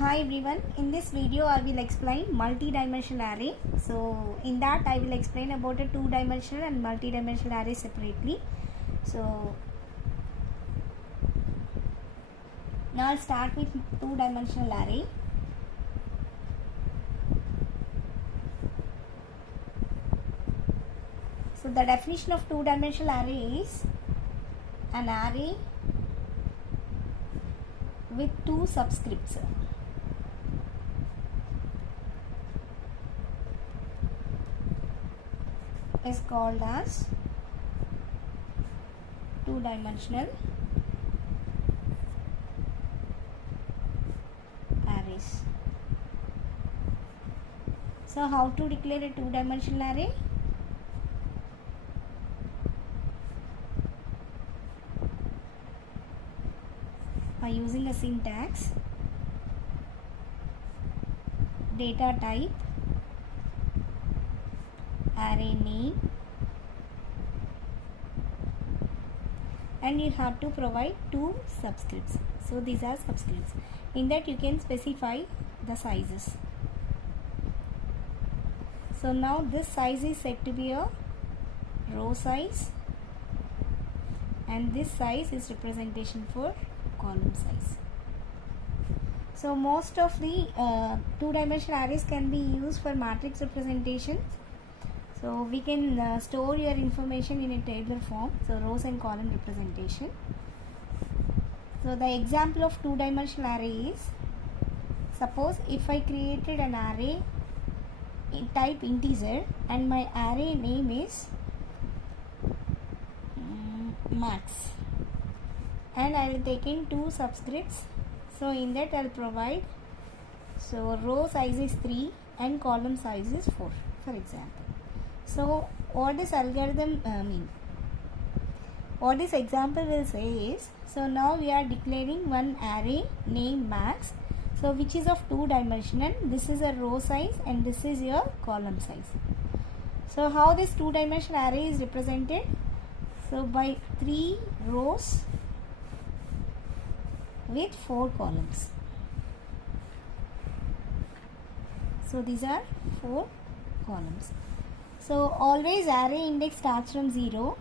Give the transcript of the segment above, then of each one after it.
Hi everyone, in this video I will explain multi-dimensional array. So in that I will explain about a two-dimensional and multi-dimensional array separately. So now I'll start with two-dimensional array. So the definition of two-dimensional array is an array with two subscripts. Is called as two-dimensional arrays. So how to declare a two-dimensional array? By using a syntax, data type, array name, and you have to provide two subscripts. So these are subscripts. In that you can specify the sizes. So now this size is said to be a row size, and this size is representation for column size. So most of the two-dimensional arrays can be used for matrix representations. So we can store your information in a tabular form, so rows and column representation. So the example of two-dimensional array is, suppose if I created an array in type integer and my array name is max, and I will take in two subscripts. So in that I will provide, so row size is 3 and column size is 4, for example. So what this algorithm what this example will say is, so now we are declaring one array named max, so which is of two-dimensional. This is a row size and this is your column size. So how this two-dimensional array is represented? So by 3 rows with 4 columns. So these are 4 columns. So always array index starts from 0.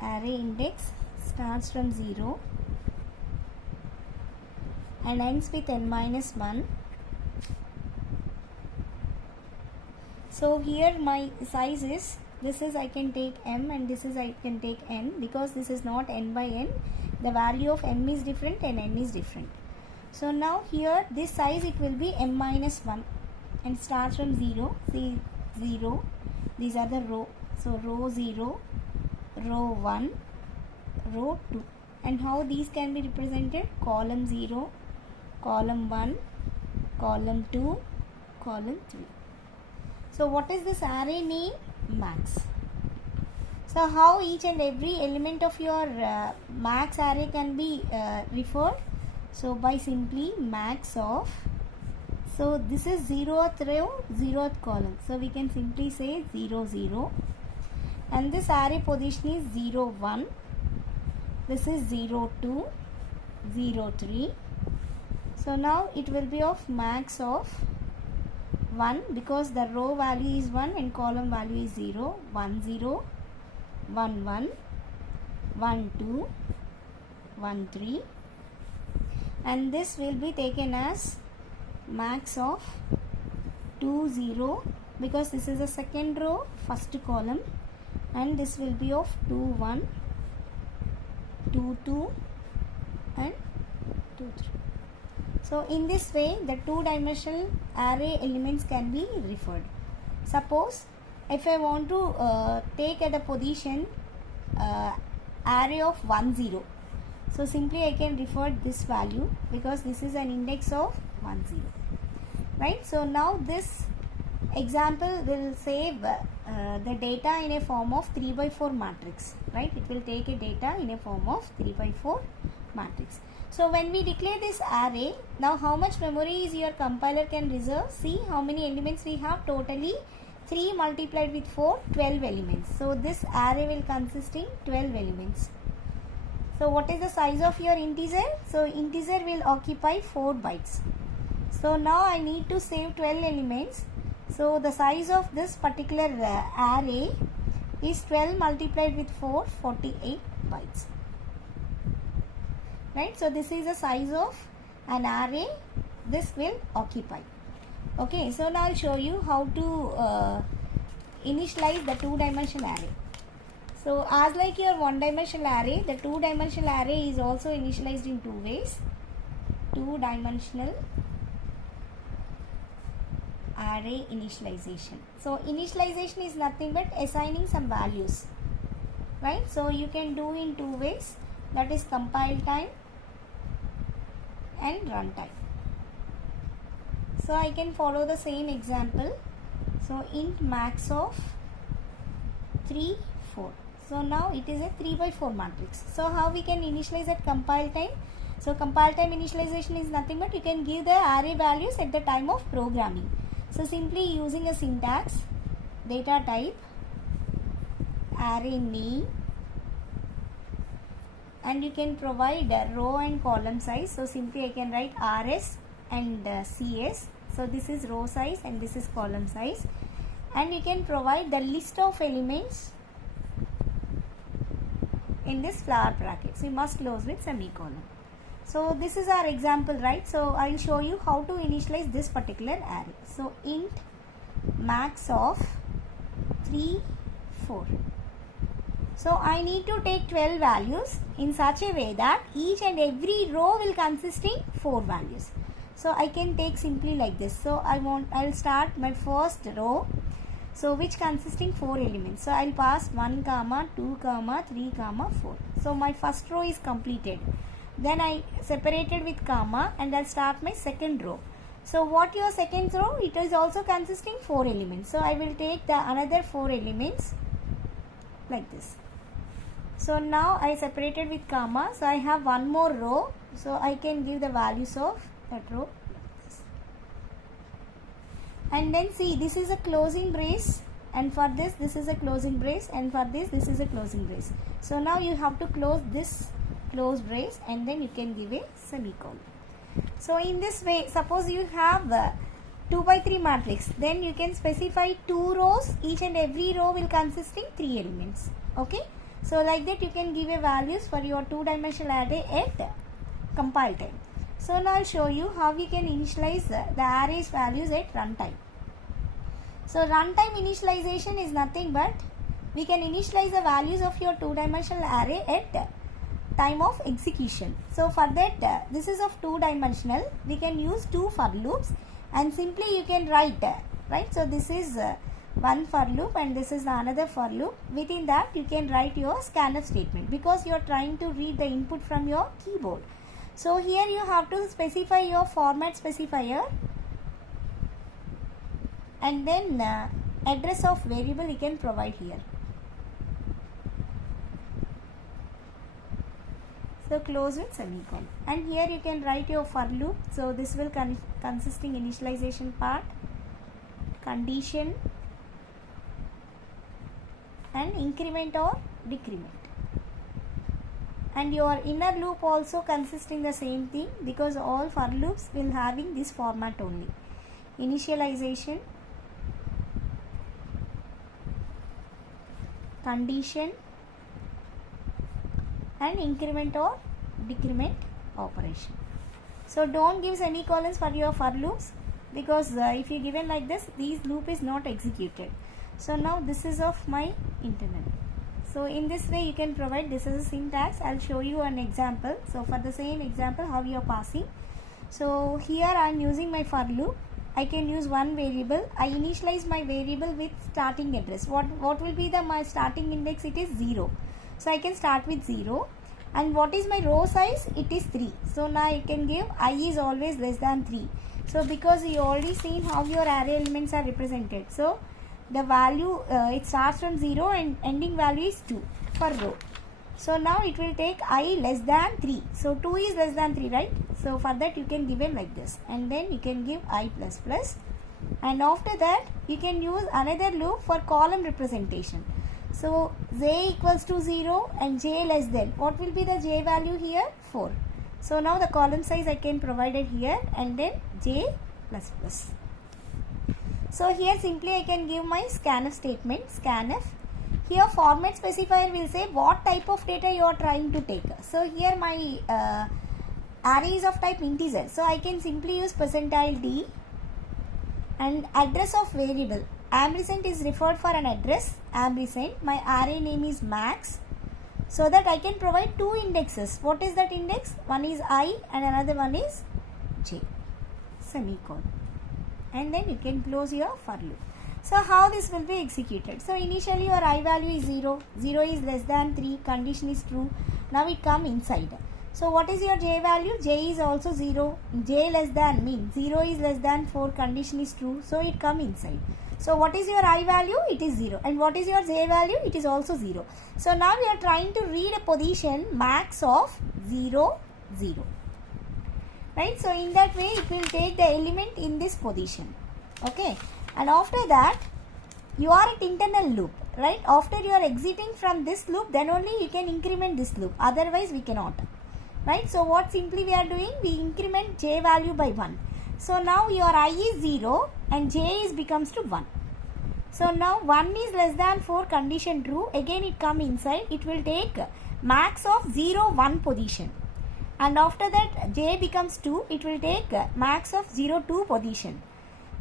Array index starts from 0 and ends with n minus 1. So here my size is, this is I can take m and this is I can take n, because this is not n by n. The value of m is different and n is different. So now here this size it will be m minus 1 and starts from 0. See, 0, these are the row, so row 0, row 1, row 2, and how these can be represented? Column 0, column 1, column 2, column 3. So what is this array name? Max. So how each and every element of your max array can be referred? So by simply max of, so this is 0th row, 0th column. So we can simply say 0, 0. And this array position is 0, 1. This is 0, 2, 0, 3. So now it will be of max of 1, because the row value is 1 and column value is 0. 1, 0, 1, 1, 1, 2, 1, 3. And this will be taken as max of 2, 0, because this is the second row, first column, and this will be of 2, 1, 2, 2 and 2, 3. So in this way the two-dimensional array elements can be referred. Suppose if I want to take at a position array of 1, 0, so simply I can refer this value, because this is an index of 1, 0, right? So now this example will save the data in a form of 3 by 4 matrix, right? It will take a data in a form of 3 by 4 matrix. So when we declare this array, now how much memory is your compiler can reserve? See how many elements we have. Totally 3 multiplied with 4, 12 elements. So this array will consist in 12 elements. So what is the size of your integer? So integer will occupy 4 bytes. So now I need to save 12 elements. So the size of this particular array is 12 multiplied with 4, 48 bytes. Right? So this is the size of an array this will occupy. Okay, so now I'll show you how to initialize the two-dimensional array. So as like your one-dimensional array, the two-dimensional array is also initialized in two ways. Two-dimensional array initialization. So initialization is nothing but assigning some values, right? So you can do in two ways, that is compile time and runtime. So I can follow the same example. So int max of 3, 4. So now it is a 3 by 4 matrix. So how we can initialize at compile time? So compile time initialization is nothing but you can give the array values at the time of programming. So simply using a syntax, data type, array name, and you can provide a row and column size. So simply I can write rs and cs. So this is row size and this is column size, and you can provide the list of elements in this flower bracket. So you must close with semicolon. So this is our example, right? So I will show you how to initialize this particular array. So int max of 3, 4. So I need to take 12 values in such a way that each and every row will consisting 4 values. So I can take simply like this. So I will start my first row, so which consisting 4 elements. So I will pass 1, 2, 3, 4. So my first row is completed. Then I separated with comma and I'll start my second row. So what your second row? It is also consisting 4 elements. So I will take the another 4 elements like this. So now I separated with comma. So I have one more row. So I can give the values of that row like this. And then see, this is a closing brace, and for this is a closing brace, and for this is a closing brace. So now you have to close this close brace and then you can give a semicolon. So in this way, suppose you have a 2 by 3 matrix, then you can specify 2 rows, each and every row will consisting 3 elements. Okay, so like that you can give a values for your two-dimensional array at compile time. So now I'll show you how we can initialize the array's values at runtime. So runtime initialization is nothing but we can initialize the values of your two-dimensional array at time of execution. So for that, this is of two-dimensional, we can use 2 for loops, and simply you can write, right? So this is one for loop and this is another for loop. Within that you can write your scanf statement because you are trying to read the input from your keyboard. So here you have to specify your format specifier, and then address of variable you can provide here. So close with semicolon, and here you can write your for loop. So this will consisting initialization part, condition, and increment or decrement. And your inner loop also consisting the same thing because all for loops will having this format only. Initialization, condition, and increment or decrement operation. So don't give semicolons for your for loops because if you given like this, these loop is not executed. So now this is of my internal. So in this way you can provide, this is a syntax. I'll show you an example. So for the same example how you are passing. So here I am using my for loop. I can use one variable. I initialize my variable with starting address. What will be my starting index? It is 0. So I can start with 0. And what is my row size? It is 3. So now I can give I is always less than 3. So because you already seen how your array elements are represented. So the value it starts from 0 and ending value is 2 for row. So now it will take I less than 3. So 2 is less than 3, right? So for that you can give it like this, and then you can give I plus plus, and after that you can use another loop for column representation. So j equals to 0 and j less than. What will be the j value here? 4. So now the column size I can provide it here and then j plus plus. So here simply I can give my scanf statement, scanf. Here format specifier will say what type of data you are trying to take. So here my array is of type integer. So I can simply use %d and address of variable. Ampersand is referred for an address, ampersand. My array name is max. So that I can provide two indexes. What is that index? One is I and another one is j. Semicolon. And then you can close your for loop. So how this will be executed? So initially your I value is 0. 0 is less than 3. Condition is true. Now it come inside. So what is your j value? J is also 0. J less than means 0 is less than 4. Condition is true. So it come inside. So what is your I value? It is 0. And what is your j value? It is also 0. So now we are trying to read a position max of 0, 0. Right? So in that way it will take the element in this position. Okay. And after that you are at internal loop. Right? After you are exiting from this loop, then only you can increment this loop. Otherwise we cannot. Right? So what simply we are doing? We increment j value by 1. So now your I is 0 and j is becomes to 1. So now 1 is less than 4, condition true. Again it come inside. It will take max of 0, 1 position. And after that j becomes 2. It will take max of 0, 2 position.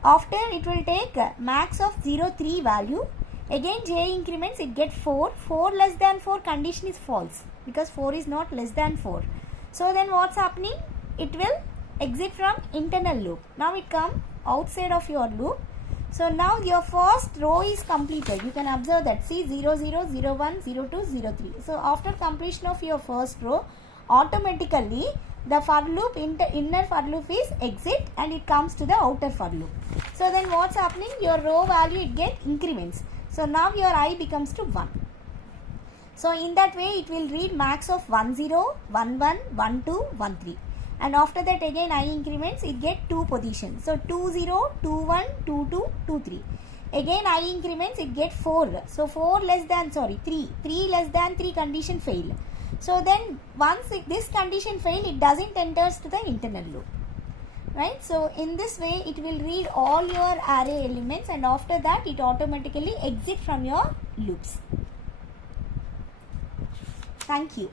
After it will take max of 0, 3 value. Again j increments. It get 4. 4 less than 4, condition is false. Because 4 is not less than 4. So then what's happening? It will exit from internal loop. Now it come outside of your loop. So now your first row is completed. You can observe that. See 0, 0, 0, 1, 0, 2, 0, 3. So after completion of your first row, automatically the for loop, inner for loop is exit and it comes to the outer for loop. So then what's happening? Your row value it get increments. So now your I becomes to 1. So in that way it will read max of 1, 0, 1, 1, 1, 2, 1, 3. And after that again I increments, it get 2 positions. So 2, 0, 2, 1, 2, 2, 2, 3. Again I increments, it get 4. So 4 less than, 3. 3 less than 3, condition fail. So then once this condition fail, it doesn't enters to the internal loop. Right? So in this way it will read all your array elements and after that it automatically exit from your loops. Thank you.